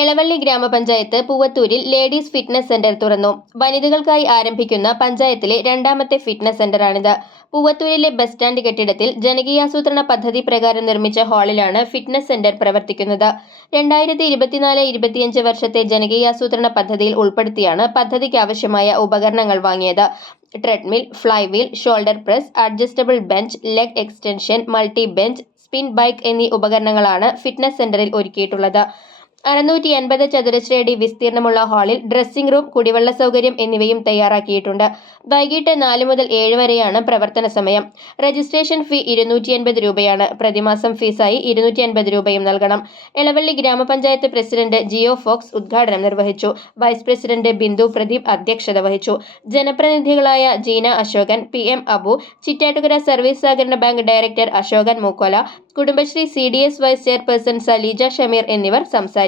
എളവള്ളി ഗ്രാമപഞ്ചായത്ത് പൂവത്തൂരിൽ ladies fitness centre തുറന്നു. വനിതകൾക്കായി ആരംഭിക്കുന്ന പഞ്ചായത്തിലെ രണ്ടാമത്തെ ഫിറ്റ്നസ് സെന്ററാണിത്. പൂവത്തൂരിലെ ബസ് സ്റ്റാൻഡ് കെട്ടിടത്തിൽ ജനകീയാസൂത്രണ പദ്ധതി പ്രകാരം നിർമ്മിച്ച ഹാളിലാണ് ഫിറ്റ്നസ് സെന്റർ പ്രവർത്തിക്കുന്നത്. 2024-25 വർഷത്തെ ജനകീയാസൂത്രണ പദ്ധതിയിൽ ഉൾപ്പെടുത്തിയാണ് പദ്ധതിക്ക് ആവശ്യമായ ഉപകരണങ്ങൾ വാങ്ങിയത്. Treadmill, flywheel, shoulder press, adjustable bench, leg extension, multi bench, spin bike എന്നീ ഉപകരണങ്ങളാണ് ഫിറ്റ്നസ് സെന്ററിൽ ഒരുക്കിയിട്ടുള്ളത്. 680 ചതുരശ്ര അടി വിസ്തീർണമുള്ള ഹാളിൽ ഡ്രസ്സിംഗ് റൂം, കുടിവെള്ള സൗകര്യം എന്നിവയും തയ്യാറാക്കിയിട്ടുണ്ട്. വൈകിട്ട് 4 മുതൽ 7 വരെയാണ് പ്രവർത്തന സമയം. രജിസ്ട്രേഷൻ ഫീ 250 രൂപയാണ്. പ്രതിമാസം ഫീസായി 250 രൂപയും നൽകണം. എളവള്ളി ഗ്രാമപഞ്ചായത്ത് പ്രസിഡന്റ് ജിയോ ഫോക്സ് ഉദ്ഘാടനം നിർവഹിച്ചു. വൈസ് പ്രസിഡന്റ് ബിന്ദു പ്രദീപ് അധ്യക്ഷത വഹിച്ചു. ജനപ്രതിനിധികളായ ജീന അശോകൻ, PM അബു, ചിറ്റാറ്റുകര സർവീസ് സഹകരണ bank director Ashokan Mookkola, Kudumbashree CDS vice chairperson Saleeja Shameer എന്നിവർ സംസാരിച്ചു.